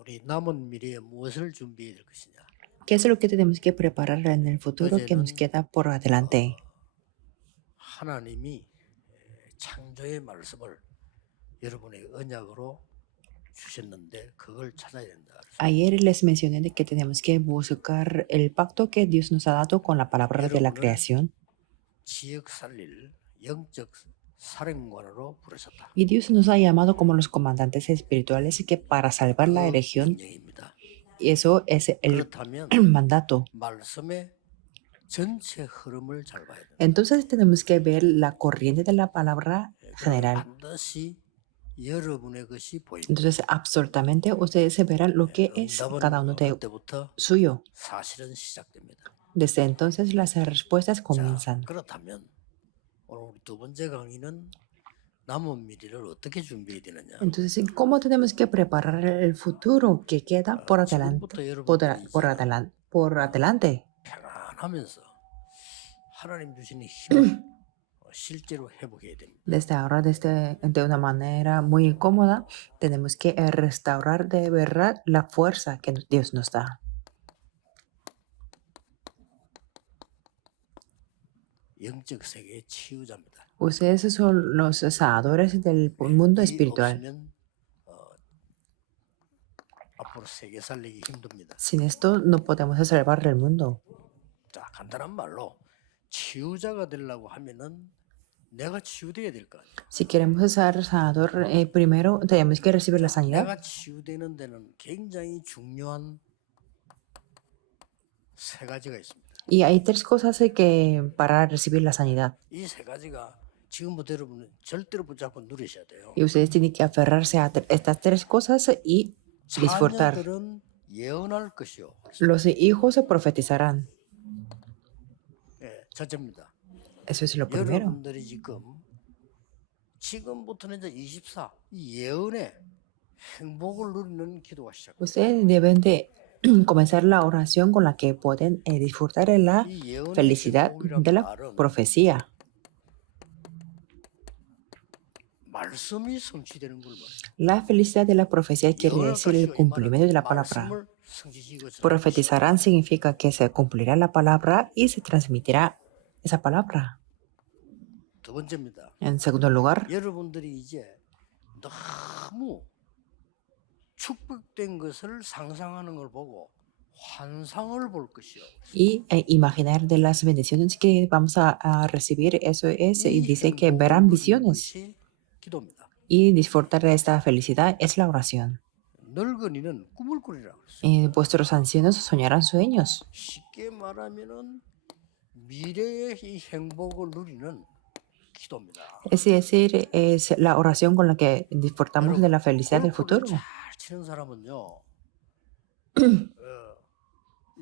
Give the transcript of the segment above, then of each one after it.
우리 남은 미래에 무엇을 준비해야 될 것이냐. ¿Qué es lo que tenemos que preparar en el futuro que nos 어제는 queda por adelante? 하나님이 창조의 말씀을 여러분의 언약으로 주셨는데 그걸 찾아야 된다. 그래서 Ayer les mencioné de que tenemos que buscar el pacto que Dios nos ha dado con la palabra de la 여러분을 creación. 지역 살릴 영적 사령관으로 부르셨다. Y Dios nos ha llamado como los comandantes espirituales que para salvar la 그 región, 명령입니다. eso es el 그렇다면 mandato. 말씀의 전체 흐름을 잘 봐야 된다. Entonces tenemos que ver la corriente de la palabra general. 반드시 여러분의 것이 보입니다. Entonces absolutamente ustedes se verán lo que es cada uno de 그때부터 suyo. 사실은 시작됩니다. Desde entonces las respuestas 자, comienzan. 그렇다면 오늘 우리 두 번째 강의는 남은 미래를 어떻게 준비해야 되느냐. Entonces, ¿cómo tenemos que preparar el futuro que queda por adelante? Por adelante. 편안하면서 하나님 주시는 힘을 실제로 회복해야 됩니다. Desde ahora, de una manera muy cómoda, tenemos que restaurar de verdad la fuerza que Dios nos da. 영적 세계의 치유자입니다. Ustedes son los sanadores del mundo 이 espiritual. 없으면 앞으로 세계 살리기 힘듭니다. Sin esto no podemos salvar el mundo. 자, 간단한 말로 치유자가 되려고 하면은 내가 치유돼야 될 거 아니에요. Si queremos ser sanador, primero tenemos que recibir la sanidad. 내가 치유되는 데는 굉장히 중요한 세 가지가 있습니다. Y hay tres cosas que para recibir la sanidad. 이 세 가지가 지금부터 여러분은 절대로 붙잡고 누리셔야 돼요. Y ustedes tienen que aferrarse a estas tres cosas y disfrutar. 자녀들은 예언할 것이요. Los hijos se profetizarán. 예, 첫째입니다. Eso es lo primero. 여러분들이 지금부터는 이제 24, 이 예언의 행복을 누리는 기도가 시작돼요. Ustedes deben de comenzar la oración con la que pueden disfrutar de la 이 예언의 felicidad 행복이란 de la 말은 profecía. 말씀이 성취되는 걸 말해요. La felicidad de la profecía quiere 예언할 decir el 것이요. 이 cumplimiento de la 말은 palabra. 말씀을 성취시키고 Profetizarán significa que se cumplirá la palabra y se transmitirá esa palabra. 두 번째입니다. En segundo lugar, 여러분들이 이제 너무 축복된 것을 상상하는 걸 보고 환상을 볼 것이요. y imaginar de las bendiciones que vamos a recibir, eso es, y dice que verán visiones. 기도입니다. Y disfrutar de esta felicidad es la oración. 늙은이는 꿈을 꾸리라 그랬어요. Vuestros ancianos soñarán sueños. 쉽게 말하면은 미래의 이 행복을 누리는 기도입니다. Es decir, es la oración con la que disfrutamos de la felicidad del futuro. 잘 치는 사람은요,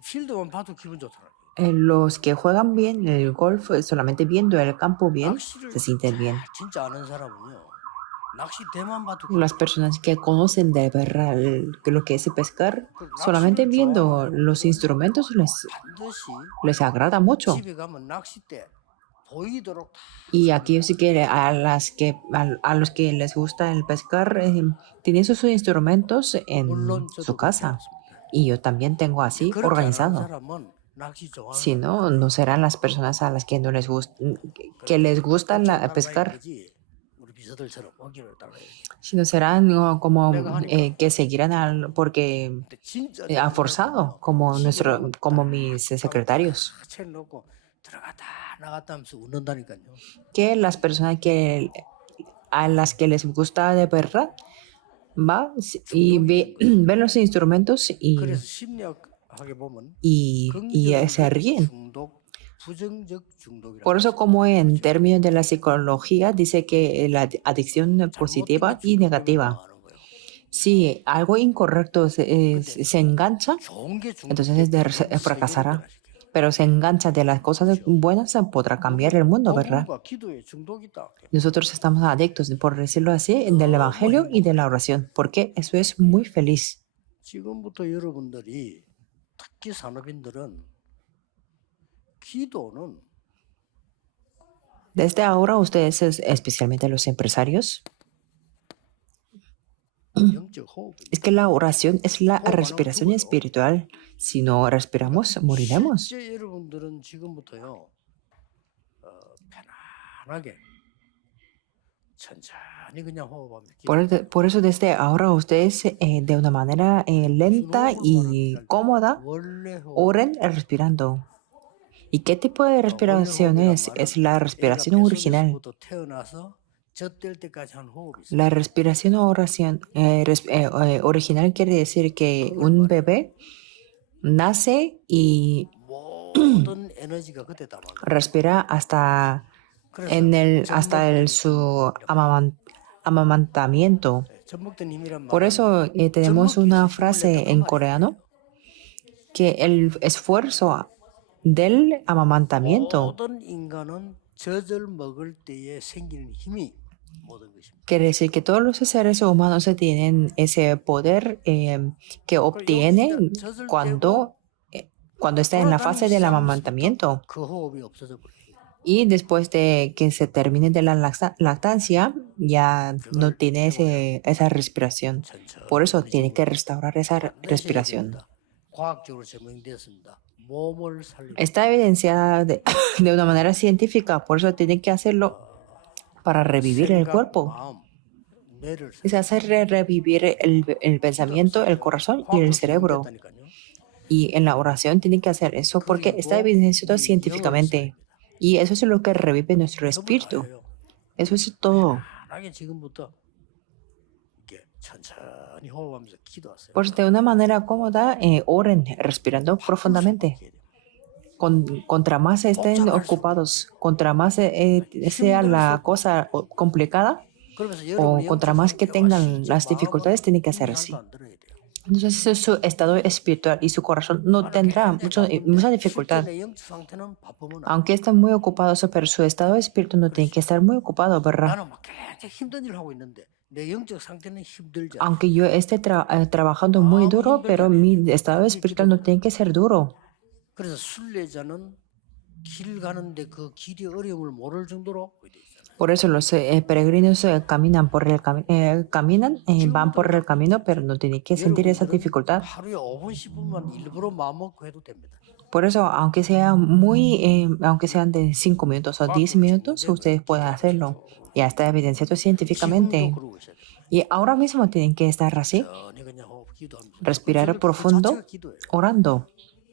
필드만 봐도 기분 좋더라고요. Los que juegan bien el golf, solamente viendo el campo bien, 낚시를 se sienten bien. 진짜 아는 사람은요, 낚시대만 봐도 Las personas que conocen de verdad lo que es pescar, solamente viendo los instrumentos 반드시 les agrada mucho. 집에 가면 낚싯대 보이도록 다 Y aquí sí que a los que les gusta el pescar, tienen sus instrumentos en 물론 su 저도 casa. 그렇습니다. Y yo también tengo así 그렇게 안 하는 organizado. 사람은 낚시 좋아하는 Si no, no serán las personas a las que no les gusta, que les gusta pescar, 우리 비서들처럼 원기를 따라야지. sino serán como que seguirán porque 근데 진짜 ha forzado, como mis secretarios. 책 놓고 들어갔다 나갔다 하면서 웃는다니까요. Que las personas a las que les gusta de verdad va y ven los instrumentos 그래서 심리학하게 보면 y se ríen. 중독, 부정적 중독이라고. Por eso, como en términos de la psicología, dice que la adicción positiva y negativa. Si algo incorrecto se engancha, entonces fracasará. Pero se engancha de las cosas buenas, podrá cambiar el mundo, ¿verdad? Nosotros estamos adictos, por decirlo así, del evangelio y de la oración, porque eso es muy feliz. 지금부터 여러분들이 특히 산업인들은 기도는 Desde ahora, ustedes, especialmente los empresarios, 영적 호흡입니다. Es que la oración es la 호흡 안 하면 respiración 죽어요. espiritual. Si no respiramos, moriremos. 실제 여러분들은 지금부터요 편안하게 천천히 그냥 호흡하면 Por eso desde ahora ustedes de una manera lenta y cómoda 원래 호흡 oren respirando. ¿Y qué tipo de respiración es? Es la respiración original. 뱃속에서부터 태어나서 젖될 때까지 한 호흡이 있어요. La respiración original quiere decir que un bebé nace y 모든 에너지가 그때 담아. respira hasta su amamantamiento. 전복된 힘이란 Por 말은 eso tenemos una frase en coreano que el esfuerzo del amamantamiento 모든 인간은 젖을 먹을 때에 생기는 힘이 모든 것입니다. quiere decir que todos los seres humanos tienen ese poder que obtienen cuando está en la fase del amamantamiento. 그 호흡이 없어져 버려요. Y después de que se termine de la lactancia, ya no tiene esa respiración. Por eso tiene que restaurar esa respiración. 과학적으로 증명되었습니다. 몸을 살리는 Está evidenciada de una manera científica, por eso tiene que hacerlo para revivir el 생각, cuerpo. 마음, 뇌를 Es hacer revivir el pensamiento, el corazón y el cerebro. 증명됐다니까요. Y en la oración tiene que hacer eso porque está evidenciado científicamente. Y eso es lo que revive nuestro espíritu. Eso es todo. 편하게 지금부터 이렇게 천천히 호흡하면서 기도하세요. Pues de una manera cómoda, oren respirando profundamente. Contra más estén ocupados, contra más sea la cosa complicada 그러면서 o 여러분이 contra más que 영적 tengan 상태와 las 진짜 dificultades, tienen que hacer 마음은 así. 안 들어야 돼요. Entonces su estado espiritual y su corazón no tendrá mucha dificultad. 실제 내 영적 상태는 바쁘면 안 돼. Aunque estén muy ocupados, pero su estado espiritual no tiene que estar muy ocupado, ¿verdad? 나는 막 굉장히 힘든 일을 하고 있는데 내 영적 상태는 힘들지 않아. Aunque yo esté trabajando muy duro, pero mi estado espiritual no tiene que ser duro. 그래서 순례자는 길 가는데 그 길이 어려움을 모를 정도로 돼 있잖아요. Por eso los peregrinos caminan van por el camino, pero no tienen que sentir esa dificultad. 하루에 5분 10분만 일부러 마음 먹고 해도 됩니다. Por eso, aunque sean de 5 minutos o 10 minutos, ustedes pueden hacerlo. Ya está evidenciado científicamente. 지금도 그러고 있어야 돼요. Y ahora mismo tienen que estar así, 천천히 그냥 호흡 기도하면서. respirar profundo, 자체가 기도예요. orando.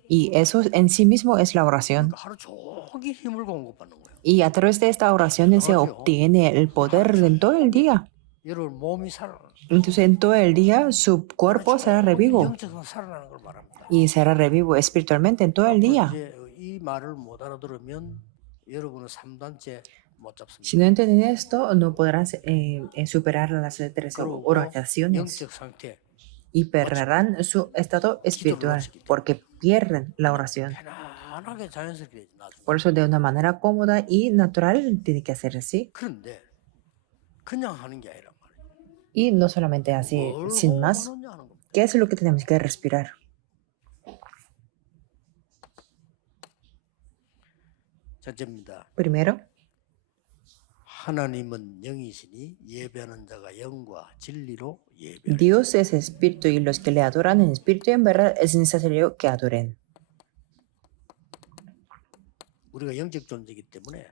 Y eso en sí mismo es la oración. 그러니까 하루 종일 힘을 공급받는 거예요. Y a través de esta oración se obtiene el poder en todo el día. 여러분 몸이 살아. Entonces en todo el día su cuerpo será revivo 영적으로 살아나는 걸 말합니다. y será revivo espiritualmente en todo el día. 이제 이 말을 못 알아들으면 여러분은 3단째 못 잡습니다. Si no entienden esto, no podrán superar las 3 그리고 oraciones 영적 상태 y perderán su estado espiritual porque pierden la oración. 편안하게 자연스럽게 놔줍니다. Por eso de una manera cómoda y natural tiene que hacer así. 그런데 그냥 하는 게 아니란 말이에요. Y no solamente así, 뭘 sin más. 호흡하느냐 하는 겁니다. ¿Qué es lo que tenemos que respirar? 첫째입니다. Primero, 하나님은 영이시니 예배하는 자가 영과 진리로 예배하라. Dios es espíritu y los que le adoran en espíritu y en verdad es necesario que adoren. 우리가 영적 존재이기 때문에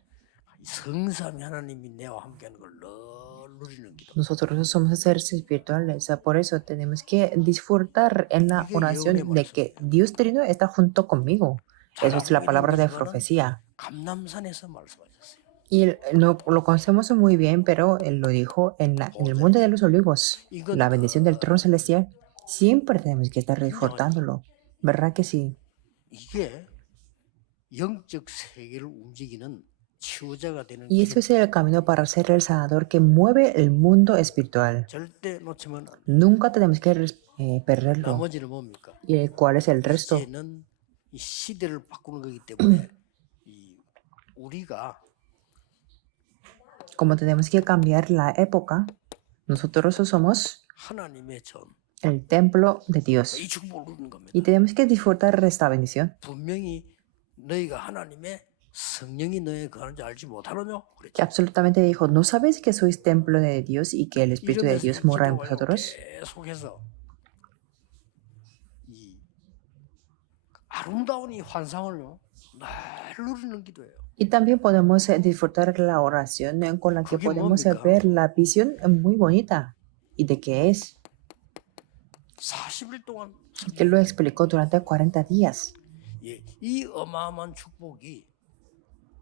성삼위 하나님이 내와 함께하는 걸 늘 누리는 기도. Nosotros somos seres espirituales, por eso tenemos que disfrutar en la oración de que Dios Trino está junto conmigo. Eso es la palabra de profecía. 감람산에서 말씀하셨어요. Y lo conocemos muy bien, pero Él lo dijo en el Monte de los Olivos, la bendición del trono celestial. Siempre tenemos que estar disfrutándolo, ¿verdad que sí? 이게 영적 세계를 움직이는 치유자가 되는 Y eso es el camino para ser el sanador que mueve el mundo espiritual. 절대 놓치면 안 돼. Nunca tenemos que perderlo. 나머지는 뭡니까? ¿Y cuál es el resto? 이제는 이 시대를 바꾸는 거기 때문에 이 우리가 Como tenemos que cambiar la época, nosotros somos 하나님의 전, el templo de Dios. 이 축복을 누리는 겁니다. Y tenemos que disfrutar de esta bendición. 분명히 너희가 하나님의 성령이 너의 거하는 줄 알지 못하느냐? Que 그랬죠. absolutamente dijo, ¿no sabéis que sois templo de Dios y que el Espíritu de 이러면서 Dios mora en 기도가 vosotros? 계속해서 이 아름다운 이 환상을요 늘 누리는 기도예요. Y también podemos disfrutar la oración con la que 그게 podemos 뭡니까? ver la visión muy bonita. ¿Y de qué es? 40일 동안 Que lo explicó durante 40 días. 예, 이 어마어마한 축복이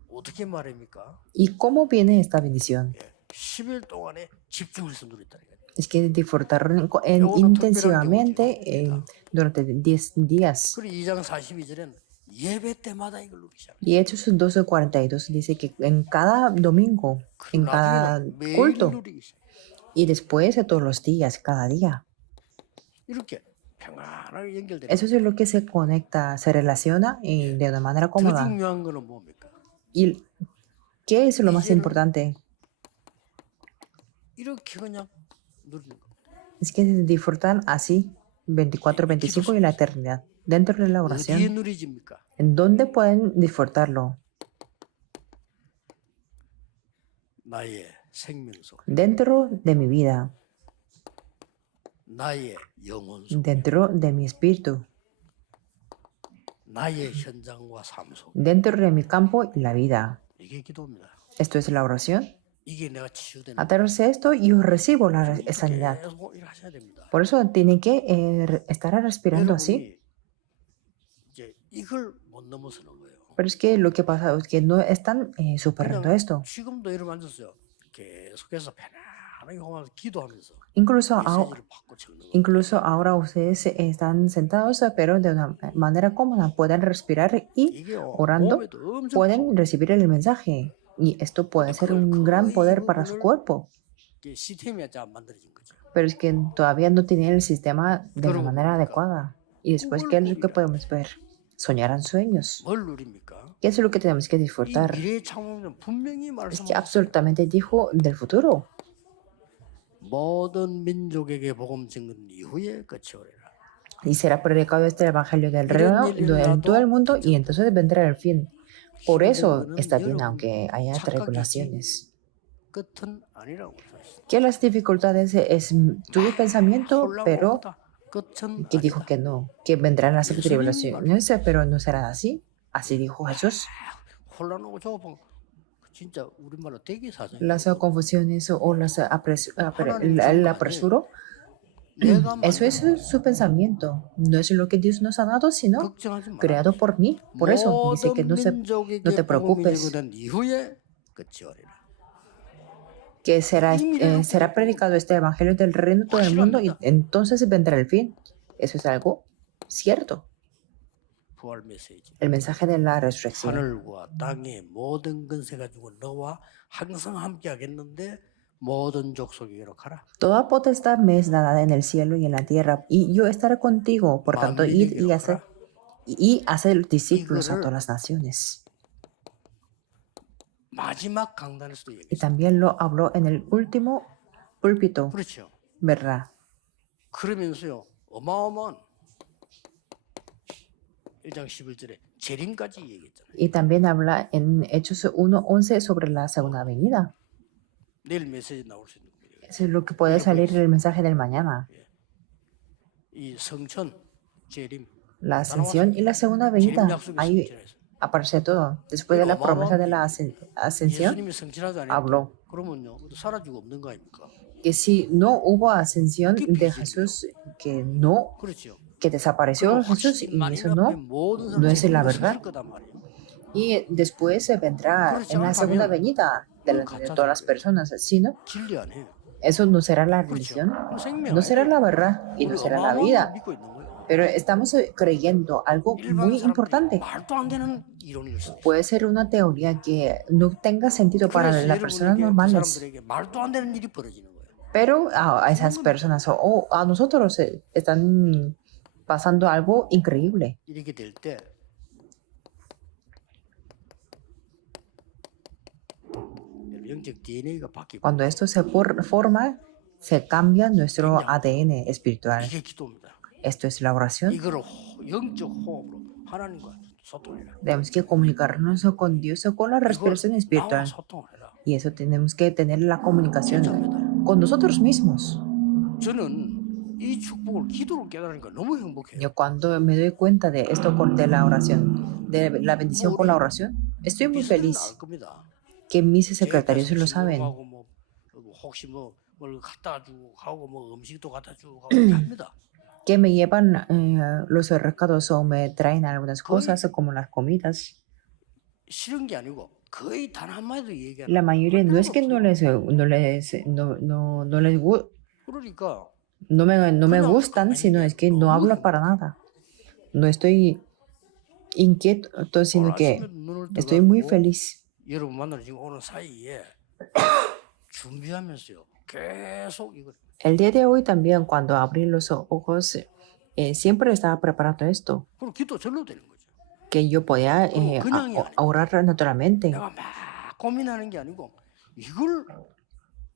어떻게 말입니까? ¿Y cómo viene esta bendición? 10일 동안에 집중해서 누렸다는 거예요. Es que disfrutaron 요거는 intensivamente 특별한 durante 10 días. 그리고 2장 42절에는 예배 때마다 이걸 누리잖아요. Y Hechos 12:42 dice que en cada domingo, en cada 나중에는 매일 culto, 누리기 시작해요. y después todos los días, cada día. 이렇게 평안하게 연결되는 Eso es lo que se conecta, se relaciona de una manera 더 cómoda. 중요한 거는 뭡니까? ¿Y qué es lo más importante? 이렇게 그냥 누리는 거. Es que disfrutan así 24-25 y la eternidad. Dentro de la 어디에 oración, 누리집니까? ¿en dónde pueden disfrutarlo? 나의 생명 속, Dentro de mi vida, 나의 영혼 속, dentro de mi espíritu, 나의 현장과 삶 속. dentro de mi campo y la vida. 이게 기도입니다. Esto es la oración. 이게 내가 치유되는 A través de esto yo recibo la sanidad. 계속 일하셔야 됩니다. Por eso tienen que estar respirando así. 여러분이 이제 이걸 못 넘어서는 거예요. Pero es que lo que pasa es que no están superando 그냥 esto. 지금도 여러분 앉았어요. 계속해서 편안하게 호흡하면서 기도하면서 Incluso, 메시지를 받고 적는 거예요. incluso ahora ustedes están sentados, pero de una manera cómoda pueden respirar y 이게요, orando 몸에도 엄청 pueden recibir el mensaje. Y esto puede ser un gran poder para su cuerpo. 이게 시스템이 아직 안 만들어진 거죠. Pero es que todavía no tienen el sistema de la Pero, manera adecuada. Y después, ¿qué es lo que podemos ver? Soñarán sueños. 뭘 누립니까? ¿Qué es lo que tenemos que 이 disfrutar? 미래의 창조는 분명히 Es que 말씀하셨어요. absolutamente dijo del futuro. 모든 민족에게 복음 증거는 이후에 끝이 오리라. Y será predicado este evangelio del reino en todo el mundo y entonces vendrá el fin. Por eso está bien aunque haya tribulaciones. 끝은 아니라고 하셨어요. Que las dificultades es tu pensamiento, pero 홀라고 끝은 que dijo 아니다. que no, que vendrán las tribulaciones, pero no será así. Así dijo Jesús. 혼란하고 조금 진짜 우리말로 대기 사정. Las confusiones o las el apresuro, 내가 eso es su pensamiento. No es lo que Dios nos ha dado, sino 걱정하지 마. creado por mí. Por eso dice que no te preocupes, 이후에 끝이 오리라. que será predicado este evangelio del reino en todo el mundo y entonces vendrá el fin. Eso es algo cierto. 부활 메시지. El mensaje de la resurrección. 하늘과 땅의 모든 권세 가지고 너와 항상 함께 하겠는데 모든 족속에게로 가라. Toda potestad me es dada en el cielo y en la tierra, y yo estaré contigo. Por tanto, id y hacer discípulos a todas las naciones. 마지막 강단에서도 Y 얘기했어요. también lo habló en el último púlpito, 그렇죠. ¿verdad? 그러면서요. 어마어마한 1장 11절에 재림까지 얘기했잖아요. Y también habla en Hechos 1:11 sobre la segunda venida. 내일 메시지 나올 수 있는 거예요. Eso es lo que puede salir del mensaje del mañana. 이 성천, 재림, La ascensión y la segunda 재림 venida. 약속의 Ahí 성천에서 aparece todo. Después de la promesa de la ascensión, 예수님이 성천하지 habló. 않으면 그러면요 사라지고 없는 거 아닙니까? Que si no hubo ascensión de Jesús, que no, 그렇죠. que desapareció Jesús, y eso no es la verdad. Y después se vendrá en la segunda venida de todas las personas, sino 진리 아니에요. eso no será la religión, 그럼 생명 no será 아니에요. la verdad y no será la 어마어마한 vida. 걸 믿고 있는 거예요. Pero estamos creyendo algo 일반 muy 사람들이 importante. 말도 안 되는 이론일 수도 있어요. Puede ser una teoría que no tenga sentido para 그래서 las personas 여러분에게 그 normales, 사람들에게 말도 안 되는 일이 벌어지는 거예요. pero a esas personas o a nosotros están pasando algo increíble. 이렇게 될 때 영적 DNA가 바뀌고 Cuando esto se forma, se cambia nuestro ADN espiritual. 이게 기도입니다. Esto es la oración. 이거를 영적 호흡으로 하나님과 소통해라. Tenemos que comunicarnos con Dios o con la 이걸 respiración 나와 espiritual. 소통을 해라. Y eso tenemos que tener la comunicación 진짜입니다. con nosotros mismos. 저는 이 축복을 기도로 깨달으니까 너무 행복해요. Yo cuando me doy cuenta de esto de la oración, de la bendición con la oración, estoy muy 비서들은 알 feliz 겁니다. que mis 제 secretarios 옆에서 lo saben. 심부름하고 뭐 혹시 뭘 갖다 주고 하고 뭐 음식도 갖다 주고 하고 이렇게 합니다. Que me llevan los recados o me traen algunas 거의 cosas como las comidas. 싫은 게 아니고 거의 단 한마디도 얘기 안 La 해요. mayoría no es que no les 그러니까 no me 그냥 gustan, 가만히 sino 있는 es 게 que no 너무 hablo para 행복해요. nada. No estoy inquieto, 오늘 sino que 아침에 눈을 estoy muy 떠가지고 feliz. 여러분 만나러 지금 오는 사이에 준비하면서요. 계속 이거 El día de hoy también, cuando abrí los ojos, siempre estaba preparando esto, 그리고 기도 절로 되는 거죠. que yo podía 그냥이 아니고 orar naturalmente. 내가 막 고민하는 게 아니고 이걸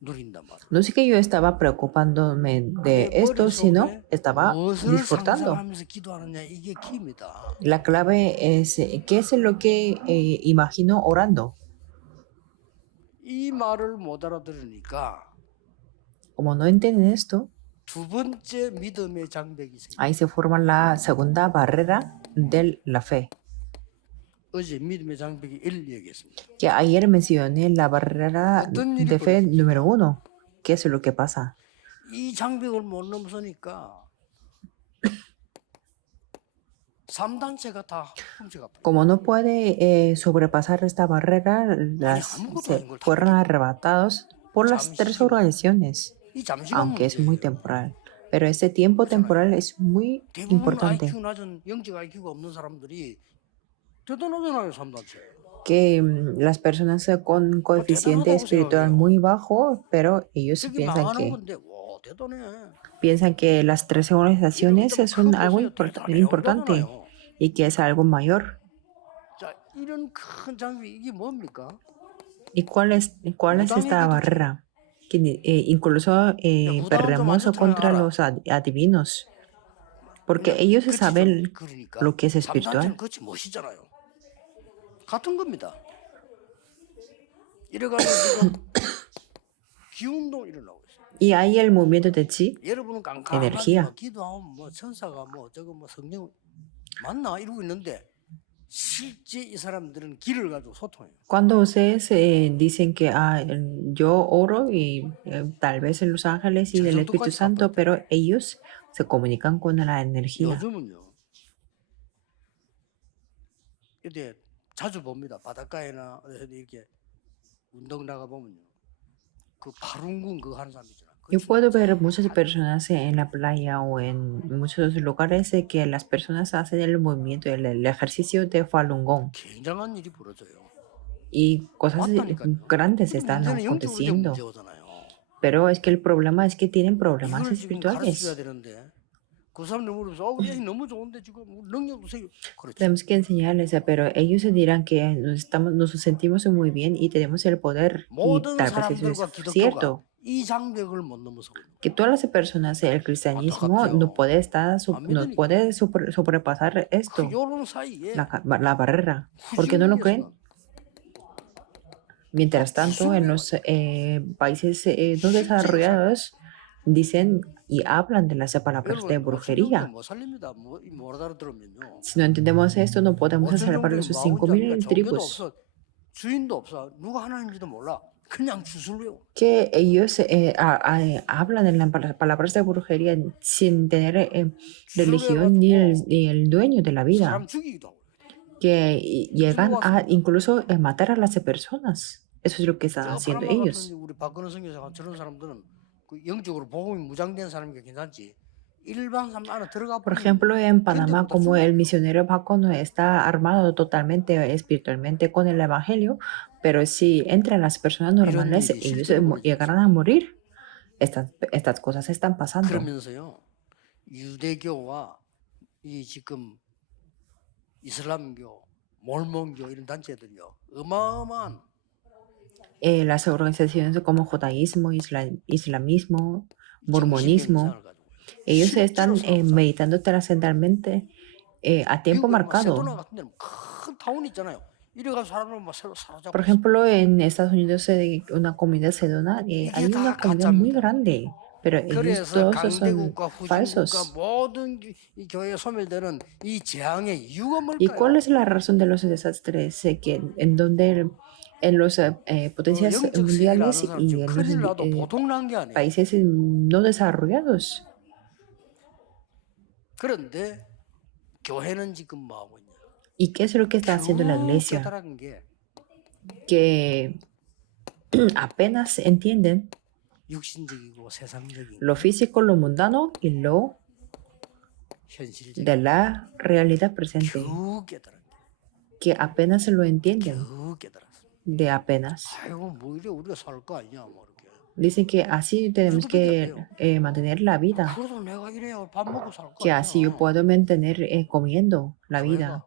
누린단 말이에요. No es que yo estaba preocupándome de 내 esto, sino 머릿속에 estaba 무엇을 disfrutando. 상상하면서 기도하느냐 이게 키입니다. La clave es qué es lo que imagino orando. 이 말을 못 알아들으니까 Como no entienden esto, 두 번째 믿음의 장벽이 생겨요. ahí se forma la segunda barrera de la fe. 어제 믿음의 장벽이 1 얘기했습니다. Que ayer mencioné la barrera 어떤 일이 de fe 벌어지죠? número 1. ¿Qué es lo que pasa? 이 장벽을 못 넘어서니까 3단체가 다 훔쳐가 버려요. Como no puede sobrepasar esta barrera, se fueron arrebatados por las tres organizaciones, 이 잠시간 aunque es muy 문제예요. temporal. Pero este tiempo temporal es muy 대부분 importante. IQ 낮은 영적 IQ가 없는 사람들이 대단하잖아요, 3단체. Que las personas con coeficiente espiritual muy bajo, pero ellos 저기 piensan 망하는 que 건데 와 대단해. las tres organizaciones son algo importante y que es algo mayor. 자, 이런 큰 장비 이게 뭡니까? ¿Y cuál es esta barrera? Que incluso perdemos contra los adivinos, porque ellos saben lo que es espiritual. 3단체는 그치 멋이잖아요. 같은 겁니다. 이래가지고 지금 기운동 일어나고 있어요. Y hay el movimiento de chi, 여러분은 깜깜하게 energía. 뭐 기도하면 뭐 천사가 뭐 저거 뭐 성령 맞나 이러고 있는데 실제 이 사람들은 길을 가지고 소통해요. Cuando ustedes dicen que yo oro y tal vez en los ángeles y del Espíritu Santo, pero ellos se comunican con la energía. 요즘은요. 이때 자주 봅니다. 바닷가에나 어디 이렇게 운동 나가 보면요. 그 발운군 그거 하는 사람 있잖아. Yo puedo ver muchas personas en la playa o en muchos lugares que las personas hacen el movimiento, el ejercicio de Falun Gong 굉장한 일이 벌어져요. y cosas grandes están 문제는 영적으로 aconteciendo. 문제 오잖아요. Pero es que el problema es que tienen problemas 이걸 지금 가르쳐야 espirituales. 되는데 그 사람들 물어서 우리 애기 너무 좋은데 지금 능력도 세요. 그렇죠. Tenemos que enseñarles, pero ellos se dirán que nos sentimos muy bien y tenemos el poder. Y 모든 tal vez eso 사람들과 es 기독교가 cierto. 이 장벽을 못 넘어서 Que todas las personas, el cristianismo no puede sobrepasar esto, 요런 사이에 la barrera. ¿Por qué no lo creen? Mientras tanto, en los países no desarrollados dicen y hablan de las palabras de brujería. 못 살립니다. 못 알아들으면요. Si no entendemos esto, no podemos salvar los 5,000 tribus. 주인도 없어. 누가 하나님인지도 몰라. 그냥 주술래요. Que ellos hablan en las palabras de brujería sin tener religión ni el dueño de la vida. 사람 죽이기도 하고. Que llegan a incluso matar a las personas. Eso es lo que están haciendo ellos. 우리 박근혜 선교사가 저런 사람들은 그 영적으로 복음이 무장된 사람이니까 괜찮지. 일반 사람 안에 들어가 Por ejemplo, en Panamá, como el misionero Paco no está armado totalmente espiritualmente con el evangelio, pero si entran las personas normales, ellos llegarán a morir. Estas cosas están pasando. 그러면서요. 유대교와 이 지금 이슬람교, 몰몬교 이런 단체들이요. 어마어마한 Las organizaciones como judaísmo, islamismo, mormonismo, ellos están meditando trascendentalmente a tiempo 미국에 막 세도나 marcado. 같은 데는 큰 타운 있잖아요. 이래 가서 사람을 막 Por 사로잡고 있어. ejemplo, en Estados Unidos una comunidad sedona, 이게 hay 다 una comunidad muy 가짜입니다. grande, pero ellos 그래서 todos son 강대국과 후진국과 falsos. 모든 이 교회 소멸되는 이 재앙의 이유가 ¿Y cuál 뭘까요? es la razón de los desastres? Que en donde en las potencias 영적 세계를 아는 mundiales 사람 y 지금 en los 큰일 나도 보통 난 게 아니에요. países no desarrollados. 그런데 교회는 지금 뭐 하고 있냐? ¿Y qué es lo que está haciendo la 겨우 iglesia? 깨달은 게 Que apenas entienden 육신적이고 세상적인 lo físico, lo mundano y lo 현실적인 de la realidad presente. 겨우 깨달은 게 Que apenas lo entienden. 겨우 깨달았어. De apenas. 아이고 뭐 이래 우리가 살 거 아니냐 뭐 이렇게. Dicen que así tenemos que mantener la vida. 그래도 내가 이래야 밥 먹고 살 거 Que 아니야. así yo puedo mantener comiendo la vida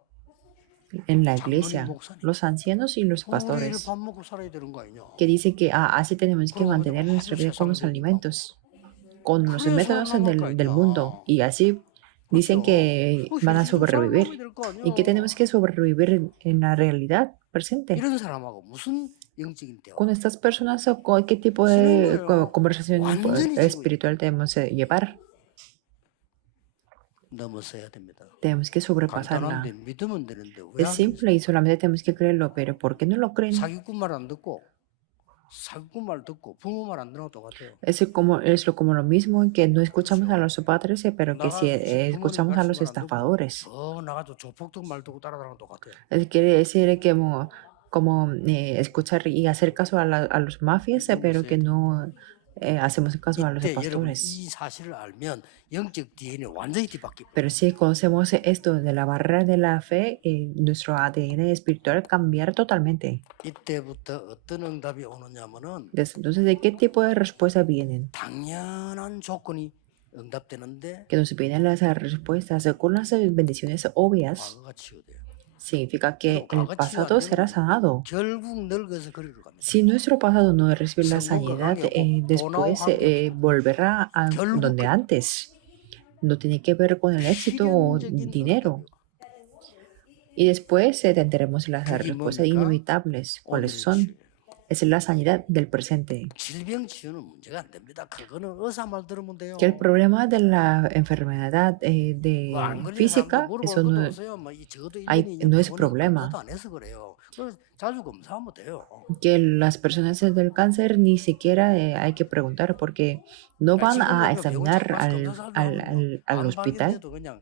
en la iglesia. Los ancianos y los 우리를 pastores. 밥 먹고 살아야 되는 거 아니냐. Que dicen que así tenemos que mantener nuestra vida con los alimentos. Con los métodos del mundo. Y así dicen que van a sobrevivir. Y que tenemos que sobrevivir en la realidad presente. 이런 사람하고 무슨 영적인 대화? Con estas personas, ¿qué tipo de conversación espiritual debemos llevar? 넘어서야 됩니다. Tenemos que sobrepasarla. 간단한데 믿으면 되는데 왜 Es 안 simple y solamente tenemos que creerlo, pero ¿por qué no lo creen? 사기꾼 말 안 듣고 사기꾼 말 듣고 부모 말 안 듣는 거 똑같아요. Es como lo mismo que no escuchamos a los padres, pero que sí escuchamos a los estafadores. 나가서 조폭들 말 듣고 따라다니는 거 똑같아요. Quiere decir que como escuchar y hacer caso a los mafias, pero que no hacemos caso a los 이때 여러분 pastores. 이 사실을 알면 영적 DNA 완전히 뒤바뀝니다. Pero si conocemos esto de la barrera de la fe, nuestro ADN espiritual cambiar totalmente. 이때부터 어떤 응답이 오느냐면은 Desde entonces, ¿de qué tipo de respuesta vienen? 당연한 조건이 응답되는데 Que nos vienen las respuestas con las bendiciones obvias. 과거가 치유돼요. Significa que el pasado será sanado. 결국 늙어서 거리로 갑니다. Si nuestro pasado no recibe la sanidad, después volverá a donde antes. No tiene que ver con el éxito o dinero. Y después tendremos las respuestas inevitables. ¿Cuáles son? Es la sanidad del presente. 질병 치유는 문제가 안 됩니다. 그거는 의사 말 들으면 돼요. Que el problema de la enfermedad 안 걸린 física, 사람도 eso 물어봐도 오세요. 이 적어도 hay- 1년이 no es 병원에 problema. 검사도 안 해서 그래요. 그래서 자주 검사하면 돼요. que las personas del cáncer ni siquiera hay que preguntar porque no van a examinar al hospital, 발견돼도 그냥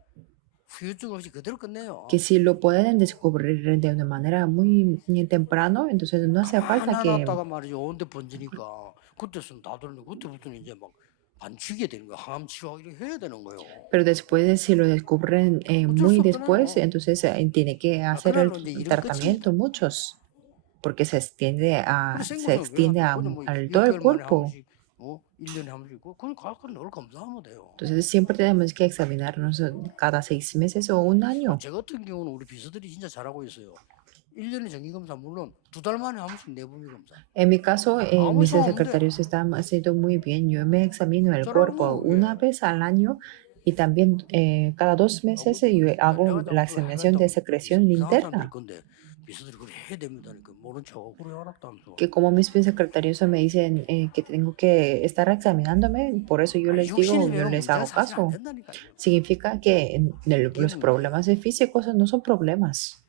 후유증 없이 그대로 끝내요. que si lo pueden descubrir de una manera muy temprano, entonces no hace falta 하나 que 났다가 말이죠. 온데 번지니까 그때서는 다 들었는데 그때부터는 이제 막 반죽이 되는 거야. 항암 치료하기를 해야 되는 거예요. pero después si lo descubren muy después, entonces tiene que hacer el tratamiento muchos, porque se extiende al todo el cuerpo. 1년에 한 번씩 그건 가끔 늘 검사하면 돼요. Entonces siempre tenemos que examinarnos cada 6 meses o un año. 제 같은 경우는 우리 비서들이 진짜 잘하고 있어요. 1년에 정기 검사 물론 2달 만에 한 번씩 내부미 검사. En mi caso, Vamos mis a ver. secretarios están haciendo muy bien. Yo me examino el cuerpo una vez al año y también cada 2 meses yo hago la examinación de secreción interna. 비서들이 그래 해야 됩니다. 그러니까 모른 척 그래 알았다면서. Que como mis secretarios me dicen que tengo que estar examinándome, por eso yo les digo, yo les hago caso. Significa que los problemas físicos no son problemas.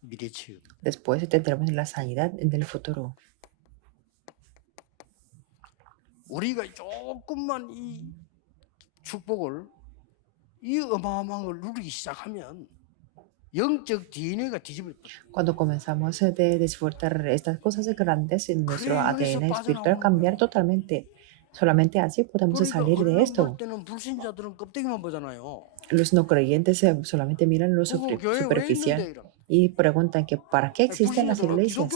미래 치유. Después tendremos la sanidad del futuro. 우리가 조금만 이 축복을 이 어마어마한 걸 누리기 시작하면 영적 DNA가 뒤집을 거예요. Cuando comenzamos a disfrutar estas cosas grandes en nuestro ADN espiritual cambiar totalmente. Solamente así podemos salir de esto. 때는 불신자들은 껍데기만 보잖아요. Los no creyentes solamente miran lo superficial y preguntan que ¿para qué existen las iglesias?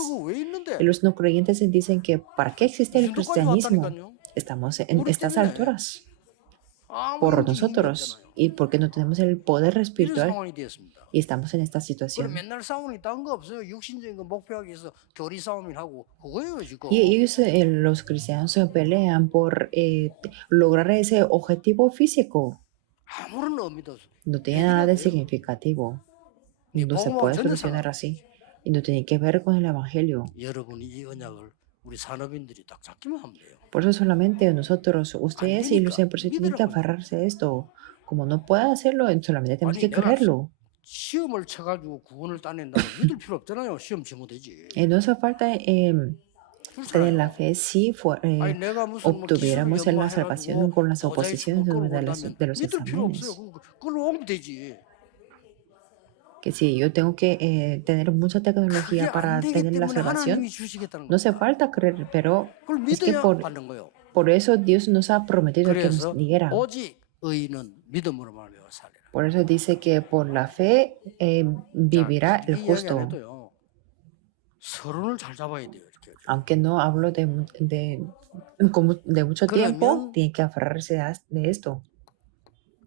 Y los no creyentes dicen que ¿para qué existe el cristianismo? Estamos en estas alturas por nosotros y porque no tenemos el poder espiritual y estamos en esta situación. 맨날 싸우니 딴 거 없어요. 육신적인 거 목표하기 위해서 교리 싸움을 하고 그거예요 지금. Y ellos, los cristianos, se pelean por lograr ese objetivo físico. 아무런 의미도 없어. No tiene nada de 해결이 안 돼요. significativo. 이 No se 복음하고 puede 전혀 solucionar así. Y no tiene que ver con el Evangelio. 여러분이 이 언약을 우리 산업인들이 딱 잡기만 하면 돼요. Por eso solamente nosotros, 안 ustedes y los 되니까 empresarios tienen que 믿으라고. aferrarse a esto. Como no pueden hacerlo, solamente tenemos 아니 que 내가 creerlo. 시험을 쳐가지고 구원을 따낸다면 믿을 필요 없잖아요. 시험 치면 되지. No hace falta tener la 그렇잖아요. fe si 아니 내가 무슨 뭐 기술을 obtuviéramos en la salvación 연구해가지고 con las 도자기 oposiciones 춤을 끌고 de 온다면 los 믿을 필요 없어요. exámenes. 그걸로 오면 되지. Que si yo tengo que tener mucha 그게 tecnología 안 para 되기 tener la 때문에 salvación, 하나님이 주시겠다는 no hace 거야. falta creer, pero 그걸 es que 믿어야 받는 거예요. por eso Dios nos ha prometido que nos 그래서 diera. 오직 의인은 믿음으로 말미암아 살리라. Por eso dice que por la fe vivirá 자, el 이 이야기 안 justo. 해도요. 서론을 잘 잡아야 돼요. 이렇게. Aunque no hablo de mucho tiempo, 그러면 tiene que aferrarse de esto.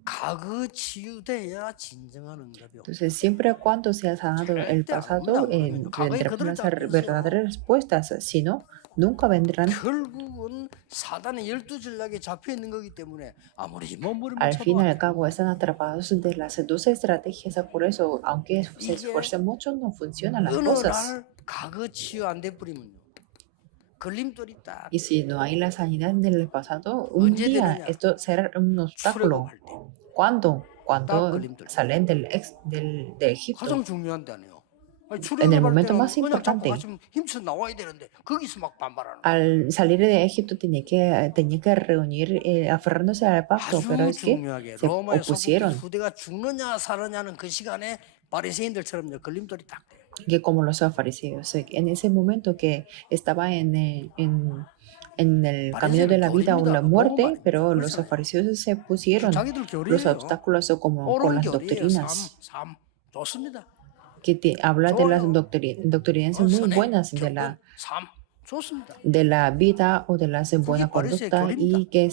과거 치유돼야 진정한 응답이 옵니다. Entonces, siempre y cuando se ha sanado el 절대 안 pasado, 온다고 그러면요. 과거에 vendrán 그대로 las 잡고 있어요. verdaderas respuestas. Si no, nunca vendrán. 결국은 사단의 12전략에 잡혀 있는 거기 때문에 아무리 몸부림을 Al fin y 쳐도 al cabo, están atrapados de las 12 estrategias. Por eso, aunque se esfuercen mucho, no funcionan las 어느 cosas. 날 과거 치유 안 돼버리면요. 걸림돌이 딱 Y si no hay la sanidad del pasado, un 언제 día 되느냐? esto será un obstáculo. 출애굽할 때 ¿Cuándo? 딱 Cuando 걸림돌. salen de Egipto. 가장 중요한데 아니에요. 아니, En el 출애굽할 momento 때는 más 그냥 잡고 importante. 같이 힘써 나와야 되는데 거기서 막 반발하는 거예요. Al salir de Egipto tenía que reunir, aferrándose al pacto, pero 아주 es que 중요하게 se 로마의 소국들 opusieron. 후대가 죽느냐 사느냐는 그 시간에 바리새인들처럼 걸림돌이 딱 돼요. Que como los fariseos, en ese momento que estaba en el camino de la vida o la muerte, pero los fariseos se pusieron 자기들 los 교리예요. obstáculos como con 옳은 las 교리예요. doctrinas, 삶 좋습니다. que habla de las 좋아요. doctrinas muy 선행, buenas 경건, 삶 좋습니다. de la vida o de las buena 바리새의 conducta 교리입니다. y que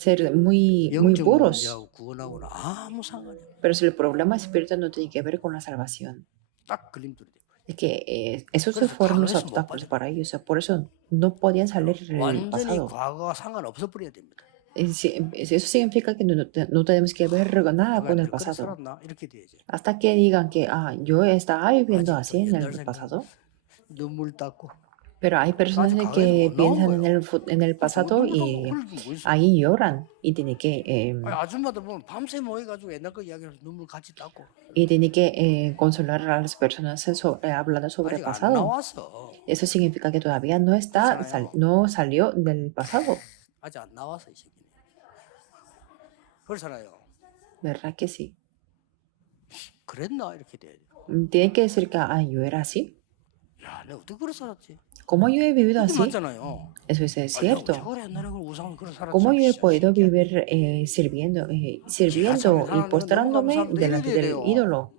ser muy 영적 puros. 문제하고 구원하고는 아무 상관이 없어요. Pero si el problema espiritual no tiene que ver con la salvación, 딱 걸림돌이 돼요. es que esos 그래서 fueron los 강에서 못 obstáculos 빠져나가요. para ellos. Por eso no podían salir del 완전히 pasado. 과거와 상관없어 버려야 됩니다. Eso significa que no tenemos que ver nada con el 그래 pasado. 살았나 이렇게 돼야지. Hasta que digan que yo estaba viviendo 아직도 así en 옛날 el 생각 pasado. 눈물 닦고 Pero hay personas 아직 que 과거에서 못 나온 piensan 거예요. en el pasado 눈물 y 닦고 흘리는 거 있어. ahí lloran y tienen que 아니, 아줌마들 보면 밤새 모여가지고 옛날 거 이야기해서 눈물 같이 닦고 consolar a las personas hablando sobre el 아직 안 pasado. 나왔어. Eso significa que todavía no está, 그렇잖아요. no salió del pasado, 아직 안 나왔어 이 새끼는. 그렇잖아요. ¿verdad que sí? 그랬나 이렇게 돼야지. Tienen que decir que yo era así. 야, 내가 어떻게 그래 살았지? ¿Cómo yo he vivido 이게 así? 맞잖아요. Eso es cierto. 저걸 옛날에 그 우상을 그래 살았지. ¿Cómo yo he podido 진짜. vivir sirviendo y postrándome delante del ídolo?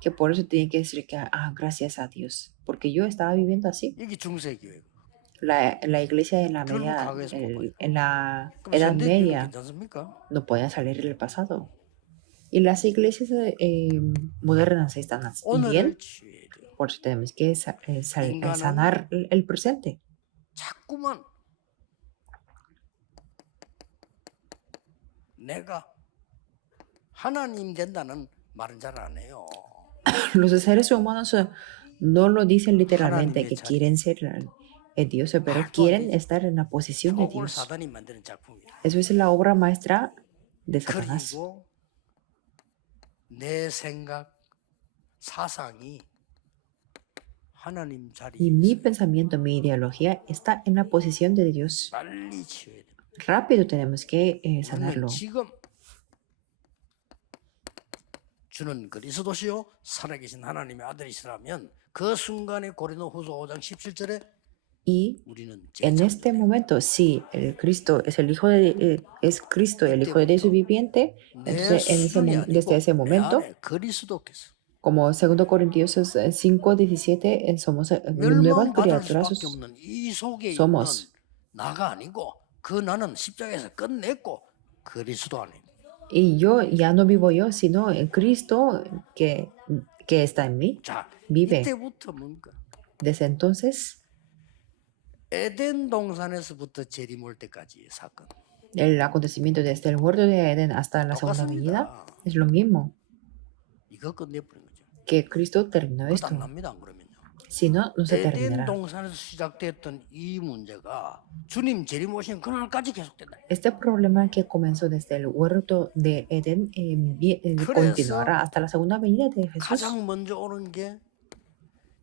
Que por eso tiene que decir que, gracias a Dios, porque yo estaba viviendo así. 이게 중세교회. La iglesia en la en la Edad Media 괜찮습니까? no podía salir del pasado. Y las iglesias modernas están bien, 오늘을 취해야 돼요. por eso tenemos que sanar el presente. 자꾸만 내가 하나님 된다는 말은 잘 안 해요. Los seres humanos no lo dicen literalmente 하나님의 que 자리. quieren ser Dios, pero 말도 안 quieren 되지. estar en la posición de 저걸 Dios. 사단이 만드는 작품이다. Eso es la obra maestra de Satanás. 그리고 내 생각, 사상이 하나님 자리에 Y mi 있어요. pensamiento, mi ideología está en la posición de Dios. 빨리 치워야 돼. Rápido tenemos que sanarlo. 우리는 지금 주는 그리스도시요 살아계신 하나님의 아들이시라면 그 순간에 고린도후서 5장 17절에 Y 우리는 en este 제자입니다. momento, si el Cristo es el Hijo es Cristo, el Hijo de Dios viviente, 내 entonces 수준이 아니고 desde ese 내 momento, 안에 그리스도께서 como 2 Corintios 5:17, somos nuevas 멸망받을 criaturas. 수밖에 없는 이 속에 있는 somos. 나가 아니고 그 나는 십자가에서 끝냈고 그리스도 안에 Y yo ya no vivo yo, sino en Cristo que está en mí, 자 vive. 이때부터 뭡니까? Desde entonces, 에덴 동산에서부터 재림 올 때까지의 사건. El acontecimiento desde el huerto de Edén hasta la segunda venida 똑같습니다. es lo mismo 이거 끝내버린 거죠. que Cristo terminó 끝 안 esto. 납니다. 안 그러면요. Si no, no se 에덴 terminará. 동산에서 시작됐던 이 문제가 주님 재림 오신 그날까지 계속된다. Este problema que comenzó desde el huerto de Edén 그래서 continuará hasta la segunda venida de Jesús. 가장 먼저 오는 게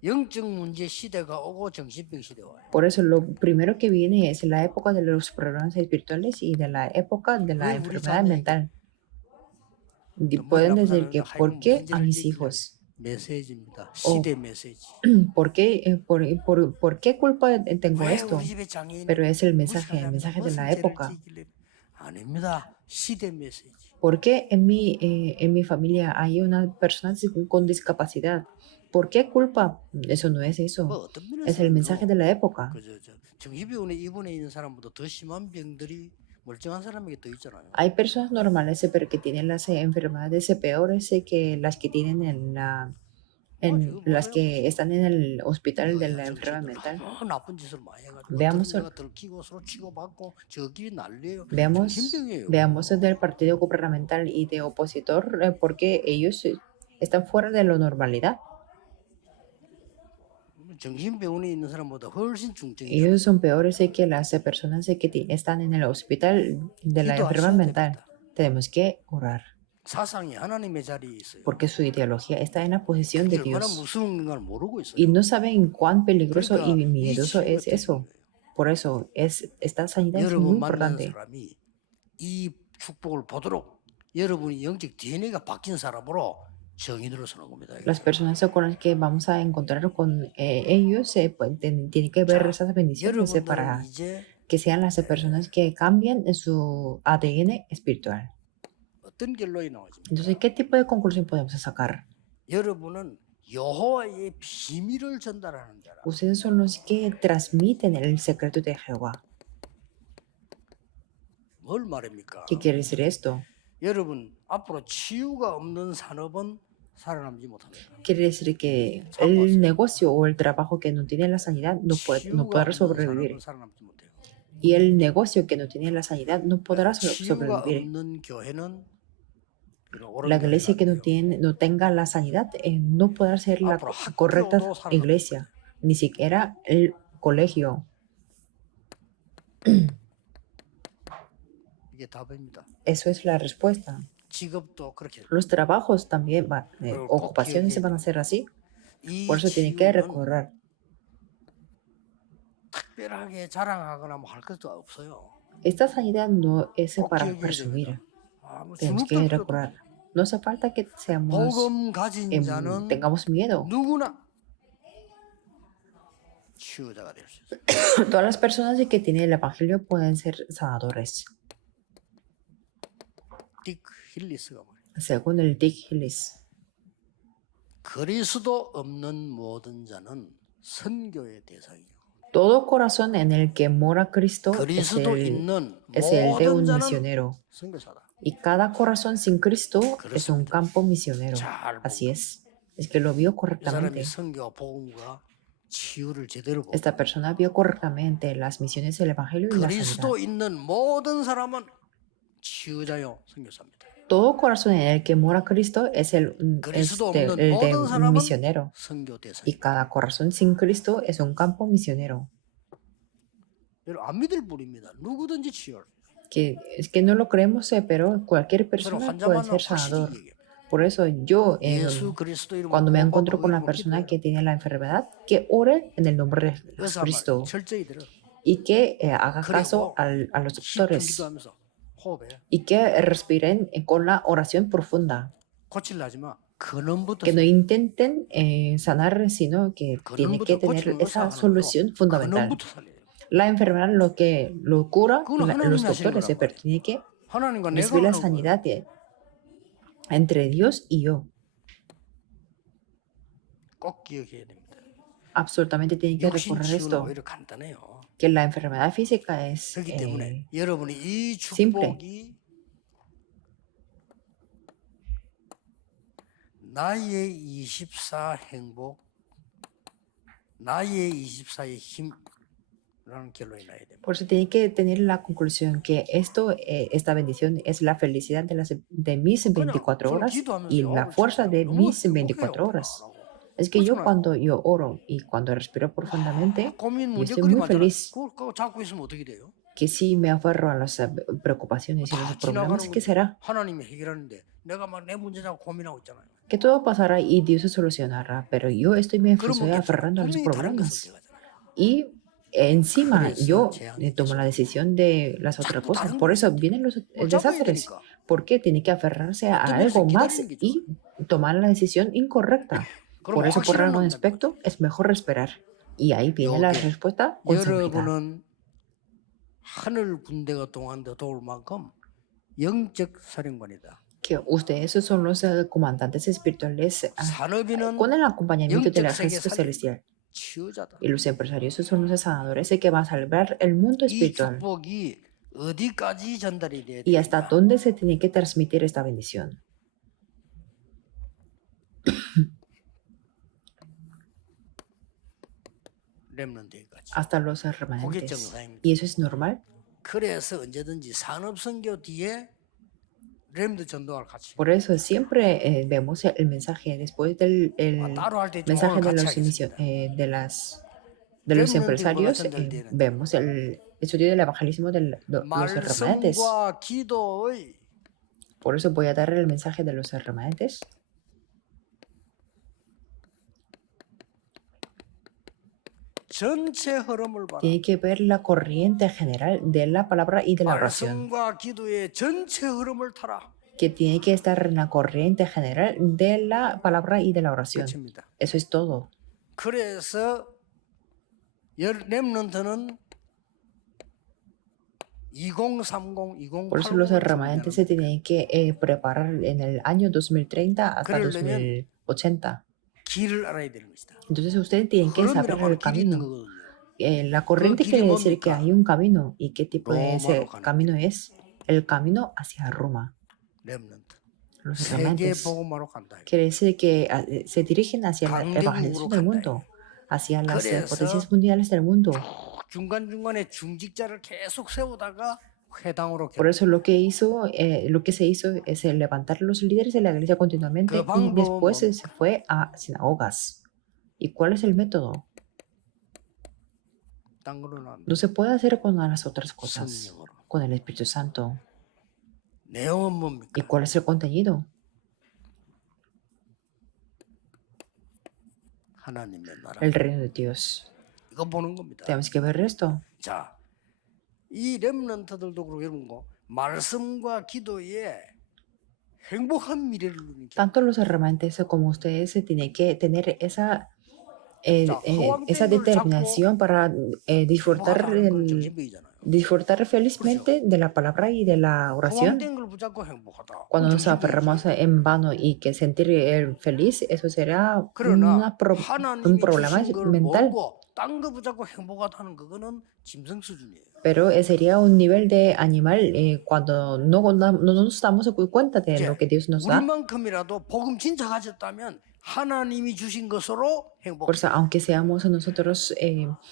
영적 문제 시대가 오고 정신병 시대가 와요. Por eso lo primero que viene es la época de los problemas espirituales y de la época de la 왜 우리 enfermedad 자녀에게 mental. Y 머리 pueden 나쁜 decir que 사람은 ¿por 하여금 qué 무슨 a 죄를 mis 지으길래 hijos? 메시지입니다. O 시대 메시지. ¿por qué, por qué culpa tengo 왜 esto? 우리 집에 장애인이 Pero es el 무식한 mensaje 사람이 de 무슨 la 죄를 época. 지으길래 아닙니다. 시대 메시지. ¿Por qué en mi familia hay una persona con discapacidad? ¿Por qué culpa? Eso no es 뭐 eso. 어떤 Es el mensaje 면에서는요. de la época. 그저 정신병원에 입원해 있는 사람보다 더 심한 병들이 멀쩡한 사람에게 더 있잖아요. Hay personas normales, pero que tienen las enfermedades peores que las que tienen las que están en el hospital de la enfermedad mental. 너무 나쁜 짓을 많이 해가지고 Veamos, 어떤 데가 들키고 서로 치고받고 저끼리 난리예요. veamos, 정신병이에요. veamos del partido gubernamental y de opositor, porque ellos están fuera de la normalidad. 정신병원에 있는 사람보다 훨씬 중증이잖아요. Ellos son peores que las personas que están en el hospital de la enfermedad mental. Tenemos que orar, 사상이 하나님의 자리에 있어요. porque su ideología está en la posición de 그게 얼마나 Dios. 무서운 걸 모르고 있어요. Y no saben cuán peligroso 그러니까 y 이 miedoso 치유가 es eso. 중요해요. Por eso esta sanidad es muy 여러분 만난 importante. 사람이 이 축복을 보도록 여러분이 영적 DNA가 바뀐 사람으로 정인으로 서는 겁니다. Las personas con las que vamos a encontrar con ellos tienen que ver esas bendiciones 여러분들은 para 이제 que sean las personas que cambian su ADN espiritual. 어떤 결론이 나오지? Entonces, ¿qué tipo de conclusión podemos sacar? 여러분은 여호와의 비밀을 전달하는 자라. Ustedes son los que transmiten el secreto de Jehová. 뭘 말입니까? ¿Qué quiere decir esto? 여러분 앞으로 치유가 없는 산업은 살아남지 못합니다. Quiere decir que el negocio o el trabajo que no tiene la sanidad no 치유가 podrá 없는 sobrevivir. 산업은 살아남지 못해요. Y el negocio que no tiene la sanidad no podrá 치유가 sobrevivir. 없는 교회는 옳은 La 교회가 iglesia que 아니에요. no tenga la sanidad no podrá ser la 앞으로 학교도 correcta 살아남지 iglesia, ni siquiera el colegio. 이게 답입니다. Eso es la respuesta. 직업도 그렇게. Los trabajos también, ocupaciones se van a hacer así. 이 Por eso tienen que 치유는 recordar. 특별하게 자랑하거나 뭐 할 것도 없어요. Esta sanidad no es 꼭 para 기억해야 presumir. 됩니다. 뭐 Tenemos 주눅 que 들 필요도 recordar. 없어요. No hace falta que seamos, 복음 가진 자는 tengamos miedo. 누구나 치유자가 될 수 있어요. Todas las personas que tienen el evangelio pueden ser sanadores, 딕 힐리스가 말이에요. según el Dick Hillis. 그리스도 없는 모든 자는 선교의 대상이요. Todo corazón en el que mora Cristo 그리스도 있는 es el de un 모든 자는 misionero. 선교사다. Y cada corazón sin Cristo es un 그렇습니다. campo misionero. 잘 Así 보고 es. Es que lo vio 이 사람이 correctamente. 선교와 복음과 치유를 제대로 보고 Esta persona vio correctamente las misiones del evangelio y la sanidad. 그리스도 있는 모든 사람은 치유자요 선교사입니다. Todo corazón en el que mora Cristo es el de un misionero. 선교 대상. Y cada corazón sin Cristo es un campo misionero. 여러분 안 믿을 뿐입니다. 누구든지 치유할. Que es que no lo creemos, pero cualquier persona puede ser sanador. Por eso yo, 예수 그리스도 이름으로 cuando me encuentro 고백하고 con la 이름으로 persona 기도해요. que tiene la enfermedad, que ore en el nombre de 의사 말 Jesucristo 철저히 들어. y que haga caso 그리고 a los 깊은 doctores 기도하면서 호흡해. y que respiren con la oración profunda. 고칠라 하지 마. 근원부터 Que no intenten sanar, sino que tiene que tener esa solución fundamental. 근원부터 살려야 돼. La enfermedad lo que lo cura 그건 los 하나님이 하시는 doctores, 거란 pero 말이에요. tiene que 하나님과 내가 recibir la 하는 거예요. sanidad entre Dios y yo. 꼭 기억해야 됩니다. Absolutamente tiene que 육신 recordar 치유는 esto, 오히려 간단해요. que la enfermedad física es 그렇기 때문에 여러분이 이 simple. 축복이 나의 24 행복, 나의 24의 힘을 라는 결론이 나야 됩니다. Por eso tiene que tener la conclusión que esta bendición es la felicidad de mis 그냥 24 저는 horas 기도하면서 y la 우리 fuerza de 너무 mis 행복해요. 24 horas. 어떡하라고. Es que yo 그렇잖아요. cuando yo oro y cuando respiro profundamente, 고민 yo 문제 estoy 그리 muy 많잖아요. feliz. 그거 잡고 있으면 어떻게 돼요? Que si me aferro a las preocupaciones y 다 los problemas, 지나가는 ¿qué 건데 será? 하나님이 해결하는데 내가 막 내 문제 잡고 고민하고 있잖아요. Que todo pasará y Dios se solucionará, pero yo me estoy 그러면 aferrando a los 분명히 다른 것을 problemas. 제가잖아요. Y encima 그래서 yo 재앙이 tomo la decisión de las otras 자꾸 cosas. 다른 Por 걸 eso 있어야 돼요. vienen los 뭘 잡아야 desastres. 되니까. Porque tiene que aferrarse a 어떤 면에서 algo más 기다리는 게 좋아요. y tomar la decisión incorrecta. Por 그러면 eso, por 확실한 algún 응답이 aspecto, es mejor esperar. Y ahí viene la 요게 respuesta con seguridad. 여러분은 하늘 군대가 동한데 도울 만큼 영적 사령관이다. Que ustedes son los comandantes espirituales 산업인은 con el acompañamiento del 영적 세계 ejército 살리는 celestial. 치유자다. Y los empresarios son los sanadores que van a salvar el mundo 이 espiritual. 축복이 어디까지 전달이 돼야 Y hasta 되는가? dónde se tiene que transmitir esta bendición. 렘넌트까지. Hasta los 그게 remanentes. 정상입니다. Y eso es normal. 그래서 언제든지 산업선교 뒤에 렘드 전도할 같이. Por eso siempre vemos el mensaje después del 따로 할 때 좀 mensaje 오늘 de 같이 los, 하겠습니다. de los 렘넌트가 empresarios. 전달되는 Vemos el estudio del evangelismo de los remanentes. 말씀과 기도의 Por eso voy a dar el mensaje de los remanentes. 전체 흐름을 봐라. Tiene que ver la corriente general de la palabra y de la oración. 말씀과 기도의 전체 흐름을 타라. Que tiene que estar en la corriente general de la palabra y de la oración. 끝입니다. Eso es todo. 그래서 렘넌트는 2030, 2080 Por eso los remanentes se tienen que preparar en el año 2030 hasta 그러려면 2080. 길을 알아야 되는 것이다. Entonces ustedes tienen que saber 흐름이라고 el 하는 길이 있는 camino. 거거든요. La corriente 길이 quiere decir que 뭡니까? hay un camino. ¿Y qué tipo de ese 로마로 가는 camino es? El camino hacia Roma. 렘넌트. Los 세계 remanentes. 복음화로 간다. Quiere decir que se dirigen hacia el 강대국으로 evangelismo del 간다. mundo, hacia las 그래서 potencias mundiales del mundo. 중간중간에 중직자를 계속 세우다가 회당으로 Por eso lo que se hizo es levantar los líderes de la iglesia continuamente y después se fue a sinagogas. ¿Y cuál es el método? 딴 걸로는 안 돼. No se puede hacer con las otras cosas, 성령으로. con el Espíritu Santo. 내용은 ¿Y 뭡니까? cuál es el contenido? 하나님의 나라. El reino de Dios. 이거 보는 겁니다. Tenemos que ver esto. 자, 이 렘넌트들도 그렇고 여러분 거 말씀과 기도에 행복한 미래를 누리는 게 Tanto los remanentes como ustedes se tienen que tener esa determinación para disfrutar 행복하다는 걸 정신병이잖아요. disfrutar felizmente de la palabra y de la oración. 포함된 걸 붙잡고 행복하다. Cuando 그건 nos aferramos 정신병이지. en vano y que sentir feliz, eso será 그러나 un 하나님이 problema 주신 걸 mental. 먹고 딴 거 붙잡고 행복하다는 그거는 짐승 수준이에요. Pero sería un nivel de animal cuando no nos damos cuenta de 이제 lo que Dios nos da. 우리만큼이라도 복음 진짜 가졌다면 하나님이 주신 것으로 행복. Por eso, aunque seamos nosotros,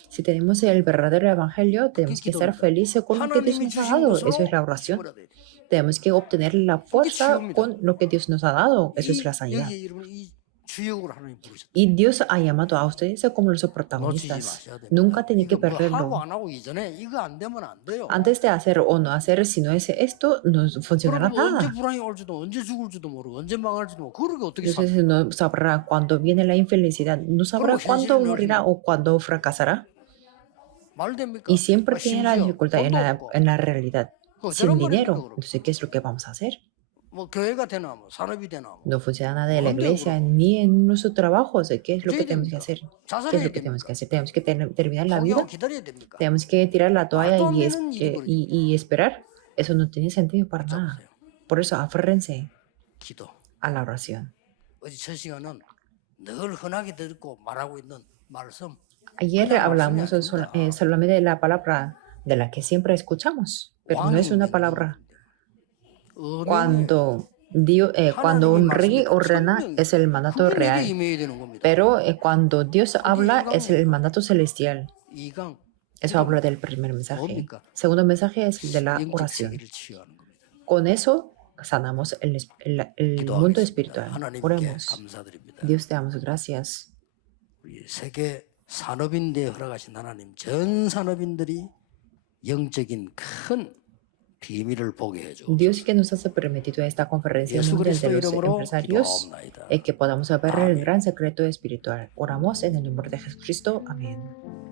si tenemos el verdadero evangelio, tenemos que estar felices con lo que Dios 하나님이 nos ha 주신 dado. 것으로 Eso es la oración. 행복을 해야 돼. Tenemos que obtener la fuerza 치유입니다. con lo que Dios nos ha dado. Eso es la sanidad. 여기 여러분 이 주역으로 하나님 부르셨다. Y Dios ha llamado a ustedes como los 놓치지 protagonistas. 마셔야 됩니다. Nunca tienen que 이거 뭐 하고 perderlo. 안 하고 이전에 이거 안 되면 안 돼요. Antes de hacer o no hacer, si no es esto, no funcionará 그러면 언제 nada. 불황이 올지도 언제 죽을지도 모르고 언제 망할지도 모르고 그러게 어떻게 사? Entonces no sabrá cuándo viene la infelicidad, no sabrá Pero cuándo 현실은 morirá o cuándo fracasará. 말 됩니까? Y siempre 아, tiene la 심지어 dificultad 돈도 없고. en la realidad, 그 sin 어쩌란 말입니까, dinero. 그럼? Entonces, ¿qué es lo que vamos a hacer? 뭐 교회가 되나 뭐 산업이 되나 뭐 No funciona nada de la ¿Dónde, iglesia bro? ni en nuestros trabajos. ¿Qué es lo que ¿Qué tenemos que 됩니까? hacer? ¿Qué es 자살해야 lo que tenemos 됩니까? que hacer? Tenemos que terminar la vida. 포기하고 기다려야 됩니까? Tenemos que tirar la toalla 말도 안 y, 되는 일이 벌어지고. y esperar. Eso no tiene sentido para nada. 붙잡으세요. Por eso, aférrense 기도. a la oración. 어제 첫 시간은 늘 흔하게 듣고 말하고 있는 말씀. Ayer 그냥 hablamos 말씀이 아닙니다. solamente de la palabra de la que siempre escuchamos, pero no 왕이 es una 있는 palabra. 은혜예요. Cuando un rey ordena es el mandato 그게 real, 임해야 되는 겁니다. pero cuando Dios habla es el mandato celestial. 2강 Eso habla del primer mensaje. 뭡니까? Segundo mensaje es el de la 영적 oración. 세계를 치유하는 겁니다. Con eso sanamos el mundo 기도하겠습니다. espiritual. 하나님께 Oremos. 감사드립니다. Dios te damos gracias. 우리 세계 산업인대에 허락하신 하나님, 전 산업인들이 영적인 큰 비밀을 보게 해줘. Dios que nos ha permitido esta conferencia 예수 mundial de 그리스도 los 이름으로 empresarios 기도하옵나이다. es que podamos ver el Amén. gran secreto espiritual. Oramos en el nombre de Jesucristo. Amén.